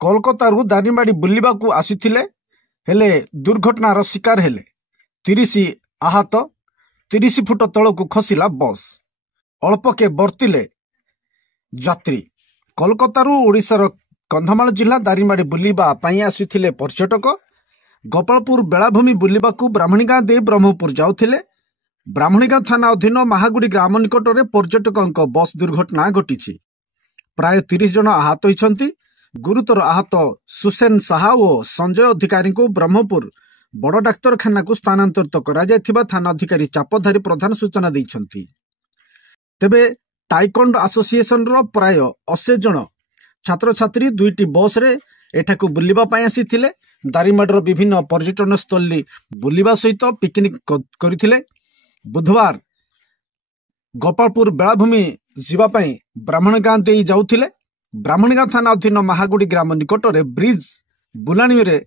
कोलकातारू दारिंबाड़ी बुलिबाकू आसिथिले हेले दुर्घटनार शिकार हेले 30 आहत 30 फुट तलकू खसिला बस अल्पके बर्तिले यात्री कोलकातारू ओडिशार कंधमाल जिला दारिंबाड़ी बुलिबा पई आसिथिले पर्यटक गोपालपुर बेलाभूमि बुलिबाकू ब्राह्मणीगाँ दे ब्रह्मपुर जाउथिले ब्राह्मणीगाँ थाना अधीन महागुड़ी ग्राम निकट में पर्यटक बस दुर्घटना घटी प्राय 30 जन आहत होइछन्ति। गुरुतर आहत सुसेन साहा और संजय अधिकारी को ब्रह्मपुर बड़ डाक्तरखाना को स्थानांतरित करा थाना अधिकारी चापधारी प्रधान सूचना दैछन्ति। तेबे टाइकोंडो एसोसिएशन रो प्राय 80 जन छात्र छात्री दुईटी बस रे एठाकू बुलिबा पई आसीथिले। दारिंबाड़ीर विभिन्न पर्यटन स्थली बुलिबा सहित पिकनिक करथिले। बुधवार गोपालपुर बेलाभूमि जीवाई ब्राह्मणगाँ दे जाउथिले। ब्राह्मणगाँ थाना अधीन महागुड़ी ग्राम निकट में ब्रिज बुलाणी रे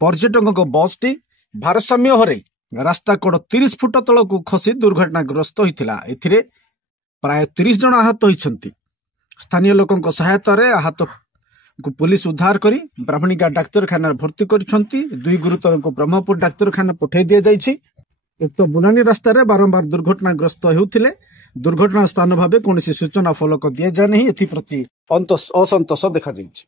पर्यटक बस टी भारसाम्य हरे रास्ता कड़ 30 फुट तलकू खसी दुर्घटनाग्रस्त होता। एथिरे प्राय 30 जन आहत होइछन्ति। स्थानीय लोकों सहायता रे आहत को पुलिस उद्धार करी ब्राह्मणीगाँ डाक्तरखाना भर्ती करिछन्ति। दुई गुरुतर को ब्रह्मपुर डाक्तरखाना पठाई दिया जाइछि। एक तो बुलानी रास्ता रे बारंबार दुर्घटनाग्रस्त होउथिले। दुर्घटना स्थान भावे कौन सूचना फलक दिया जाए नहीं। एथि प्रति असंतोष देखा जाइछि।